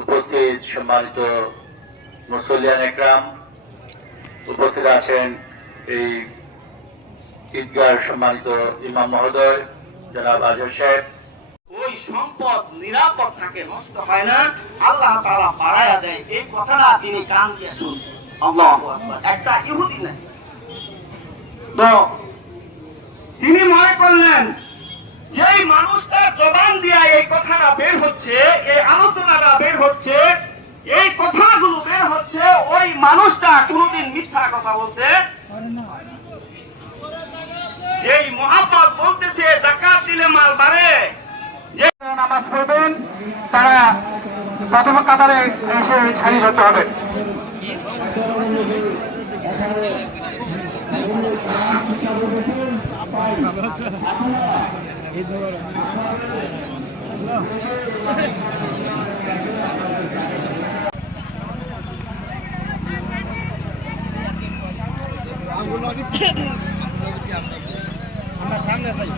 উপস্থিত সম্মানিত মুসল্লিয়ান একরাম, উপস্থিত আছেন এই ঈদগার সম্মানিত ইমাম মহোদয় জনাব আজহার সাহেব। ওই সম্পদ নিরাপদ থাকে, নষ্ট হয় না, আল্লাহ তাআলা বাড়ায়া দেয়, এই কথাটা তিনি কান দিয়ে শুনছেন। আল্লাহু আকবার। একটা ইহুদি না, তো তিনি মনে করলেন যেই মানুষটা জবান দিয়া এই কথাটা বের হচ্ছে, এই আলোচনাটা বের হচ্ছে, এই কথাগুলো বের হচ্ছে, ওই মানুষটা কোনোদিন মিথ্যা কথা বলতে যেই মুহাম্মদ বলতেছে যাকাত দিলে মাল বাড়ে, যে নামাজ পড়বেন তারা প্রথম কাতারে এসে সারিবদ্ধ হবে। আমরা সামনে যাই।